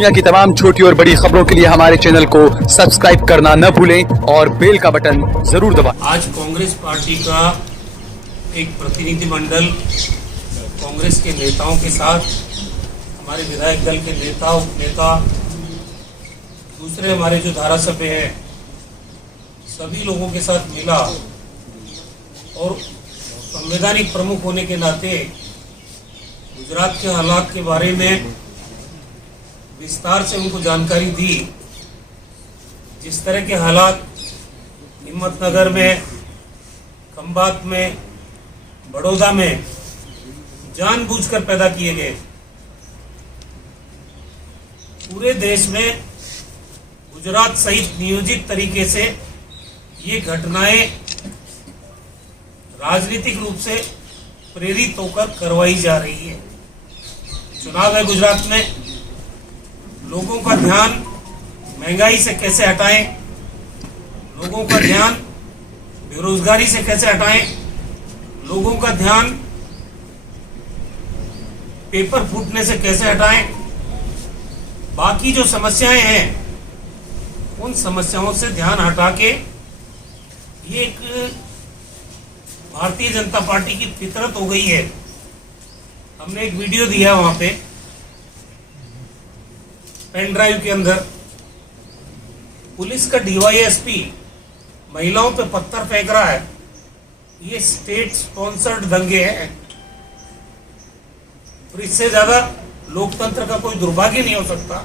दुनिया की तमाम छोटी और बड़ी खबरों के लिए हमारे चैनल को सब्सक्राइब करना न भूलें और बेल का बटन जरूर दबाएं। आज कांग्रेस पार्टी का एक प्रतिनिधिमंडल कांग्रेस के नेताओं के साथ, हमारे विधायक दल के नेता उपनेता, दूसरे हमारे जो धारासभ्य हैं, सभी लोगों के साथ मिला और संवैधानिक प्रमुख होने के नाते गुजरात के हालात के बारे में विस्तार से उनको जानकारी दी। जिस तरह के हालात हिम्मतनगर में, खंभात में, बड़ौदा में जानबूझकर पैदा किए गए, पूरे देश में गुजरात सहित नियोजित तरीके से ये घटनाएं राजनीतिक रूप से प्रेरित होकर करवाई जा रही है। चुनाव है गुजरात में, लोगों का ध्यान महंगाई से कैसे हटाएं, लोगों का ध्यान बेरोजगारी से कैसे हटाएं, लोगों का ध्यान पेपर फूटने से कैसे हटाएं, बाकी जो समस्याएं हैं उन समस्याओं से ध्यान हटा के, ये एक भारतीय जनता पार्टी की फितरत हो गई है। हमने एक वीडियो दिया वहां पे पेन ड्राइव के अंदर, पुलिस का डीवाईएसपी महिलाओं पे पत्थर फेंक रहा है। ये स्टेट स्पॉन्सर्ड दंगे हैं और इससे ज्यादा लोकतंत्र का कोई दुर्भाग्य नहीं हो सकता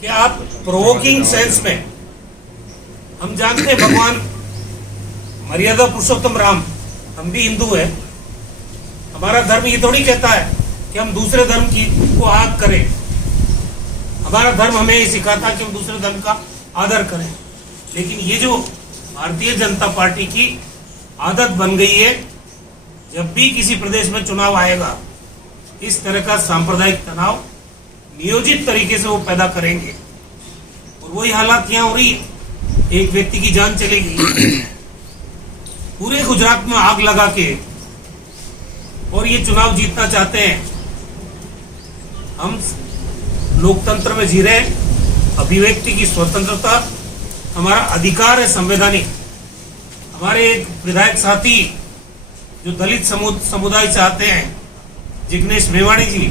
कि आप प्रोवोकिंग सेंस में, हम जानते हैं भगवान मर्यादा पुरुषोत्तम राम, हम भी हिंदू हैं, हमारा धर्म ये थोड़ी कहता है कि हम दूसरे धर्म की को आग करें। हमारा धर्म हमें ये सिखाता है कि हम दूसरे धर्म का आदर करें। लेकिन ये जो भारतीय जनता पार्टी की आदत बन गई है, जब भी किसी प्रदेश में चुनाव आएगा, इस तरह का सांप्रदायिक तनाव नियोजित तरीके से वो पैदा करेंगे और वही हालात यहाँ हो रही है। एक व्यक्ति की जान चलेगी, पूरे गुजरात में आग लगा के, और ये चुनाव जीतना चाहते हैं। हम लोकतंत्र में जी रहे हैं, अभिव्यक्ति की स्वतंत्रता हमारा अधिकार है संवैधानिक। हमारे एक विधायक साथी जो दलित समुदाय चाहते हैं, जिग्नेश मेवाणी जी,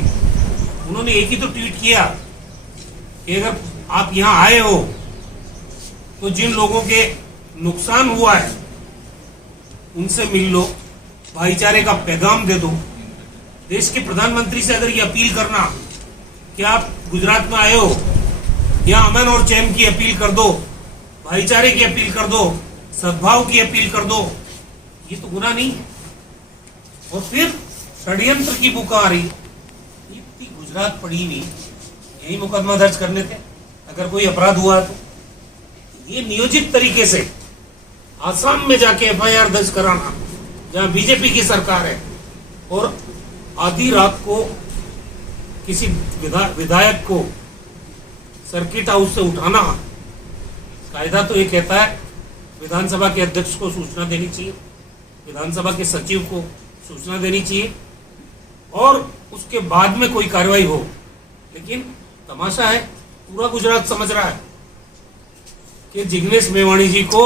उन्होंने एक ही तो ट्वीट किया कि अगर आप यहाँ आए हो तो जिन लोगों के नुकसान हुआ है उनसे मिल लो, भाईचारे का पैगाम दे दो। देश के प्रधानमंत्री से अगर ये अपील करना कि आप गुजरात में आए हो, यहाँ अमन और चैन की अपील कर दो, भाईचारे की अपील कर दो, सद्भाव की अपील कर दो, ये तो गुनाह नहीं है। और फिर षड्यंत्र की पुकारी, गुजरात पड़ी हुई, यही मुकदमा दर्ज करने थे अगर कोई अपराध हुआ तो। ये नियोजित तरीके से आसाम में जाके एफआईआर दर्ज कराना, जहां बीजेपी की सरकार है, और आधी रात को किसी विधायक को सर्किट हाउस से उठाना। कायदा तो ये कहता है विधानसभा के अध्यक्ष को सूचना देनी चाहिए, विधानसभा के सचिव को सूचना देनी चाहिए और उसके बाद में कोई कार्रवाई हो। लेकिन तमाशा है, पूरा गुजरात समझ रहा है कि जिग्नेश मेवाणी जी को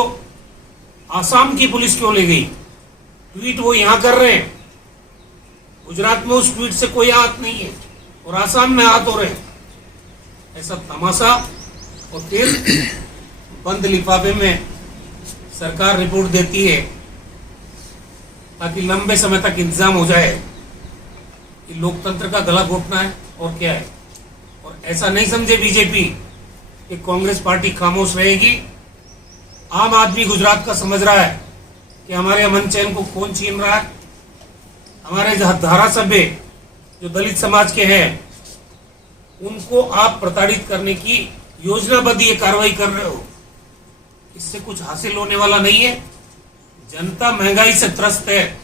आसाम की पुलिस क्यों ले गई। ट्वीट वो यहां कर रहे हैं, गुजरात में उस ट्वीट से कोई हाथ नहीं है और आसाम में हाथ हो रहे हैं। ऐसा तमाशा, और फिर बंद लिफाफे में सरकार रिपोर्ट देती है ताकि लंबे समय तक इंतजाम हो जाए कि लोकतंत्र का गला घोटना है और क्या है। और ऐसा नहीं समझे बीजेपी कि कांग्रेस पार्टी खामोश रहेगी। आम आदमी गुजरात का समझ रहा है कि हमारे अमन चैन को कौन छीन रहा है। हमारे धारासभ्य जो दलित समाज के हैं, उनको आप प्रताड़ित करने की योजनाबद्ध ये कार्रवाई कर रहे हो। इससे कुछ हासिल होने वाला नहीं है। जनता महंगाई से त्रस्त है,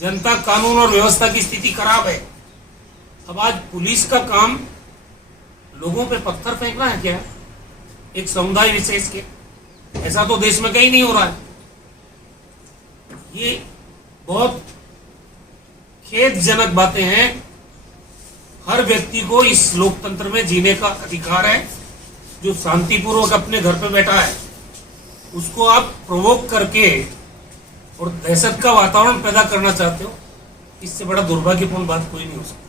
जनता कानून और व्यवस्था की स्थिति खराब है। अब आज पुलिस का काम लोगों पे पत्थर फेंकना है क्या, एक समुदाय विशेष के? ऐसा तो देश में कहीं नहीं हो रहा है। ये बहुत खेदजनक बातें हैं। हर व्यक्ति को इस लोकतंत्र में जीने का अधिकार है। जो शांतिपूर्वक अपने घर पे बैठा है उसको आप प्रोवोक करके और दहशत का वातावरण पैदा करना चाहते हो, इससे बड़ा दुर्भाग्यपूर्ण बात कोई नहीं हो सकती।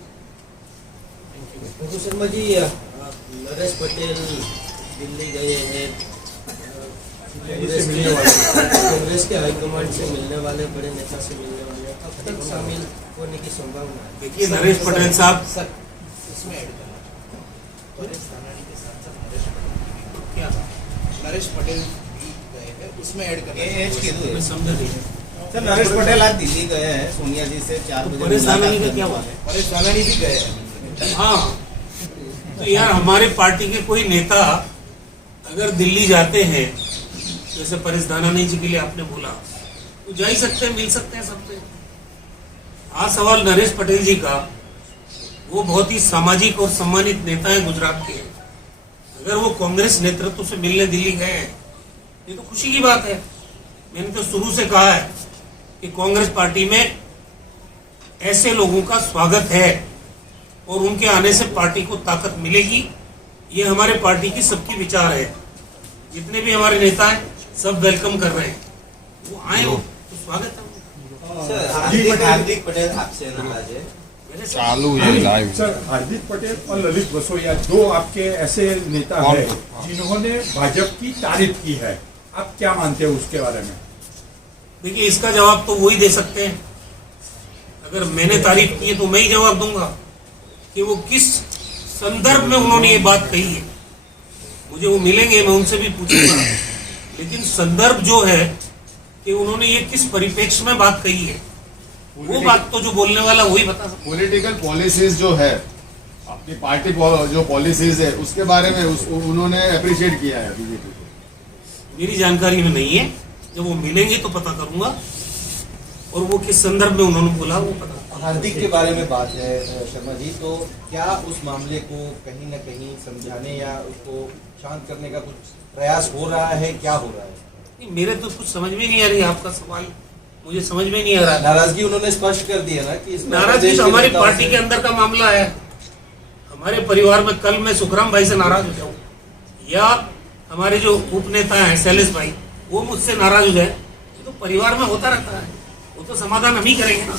रघु शर्मा जी, नरेश पटेल दिल्ली गए हैं, कांग्रेस के हाईकमांड से मिलने वाले, बड़े नेता से मिलने वाले, अब तक शामिल होने की संभावना है? देखिए, नरेश पटेल साहब इसमें ऐड करना परेश धानानी के साथ साथ नरेश पटेल क्या नरेश पटेल भी गए हैं, उसमें ऐड करना मैं समझा नहीं। सर, नरेश पटेल आज दिल्ली गए हैं सोनिया जी से 4 बजे। परेश धानानी का क्या हुआ? परेश धानानी भी गए हैं। हाँ, तो यार हमारे पार्टी के कोई नेता अगर दिल्ली जाते हैं, जैसे परेश धानानी जी के लिए आपने बोला, तो जा ही सकते हैं, मिल सकते हैं सबसे। आज सवाल नरेश पटेल जी का, वो बहुत ही सामाजिक और सम्मानित नेता है गुजरात के। अगर वो कांग्रेस नेतृत्व से मिलने दिल्ली गए हैं, ये तो खुशी की बात है। मैंने तो शुरू से कहा है कि कांग्रेस पार्टी में ऐसे लोगों का स्वागत है और उनके आने से पार्टी को ताकत मिलेगी। ये हमारे पार्टी की सबकी विचार है। जितने भी हमारे नेता हैं सब वेलकम कर रहे हैं, वो आए हो तो स्वागत है। सर, हार्दिक पटेल आपसे नाराज है? चालू है लाइव। सर, हार्दिक पटेल और ललित बसोया दो आपके ऐसे नेता हैं जिन्होंने भाजपा की तारीफ की है, आप क्या मानते हो उसके बारे में? देखिए, इसका जवाब तो वो ही दे सकते हैं। अगर मैंने तारीफ की है तो मैं ही जवाब दूंगा कि वो किस संदर्भ में उन्होंने ये बात कही है। मुझे वो मिलेंगे, मैं उनसे भी पूछूंगा, लेकिन संदर्भ जो है कि उन्होंने ये किस परिप्रेक्ष्य में बात कही है, वो बात तो जो बोलने वाला वही बता सकता। पॉलिटिकल पॉलिसीज जो है, अपनी पार्टी जो पॉलिसीज है उसके बारे में उन्होंने अप्रिशिएट किया है बीजेपी को। मेरी जानकारी में नहीं है, जब वो मिलेंगे तो पता करूंगा, और वो किस संदर्भ में उन्होंने बोला वो पता। हार्दिक के बारे में बात है शर्मा जी, तो क्या उस मामले को कहीं न कहीं समझाने या उसको शांत करने का कुछ प्रयास हो रहा है? क्या हो रहा है? नहीं, मेरे तो कुछ समझ में नहीं आ रही, आपका सवाल मुझे समझ में नहीं आ रहा। नाराजगी उन्होंने स्पष्ट कर दिया ना कि इसमें नाराजगी तो प्रदेश हमारी नेताओं पार्टी से- के अंदर का मामला है। हमारे परिवार में कल मैं सुखराम भाई से नाराज हो जाऊं या हमारे जो उपनेता हैं शैलेश भाई, वो मुझसे नाराज हो जाए, ये तो परिवार में होता रहता है, वो तो समाधान हम ही करेंगे ना।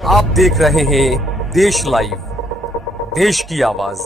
आप देख रहे हैं देश लाइव, देश की आवाज।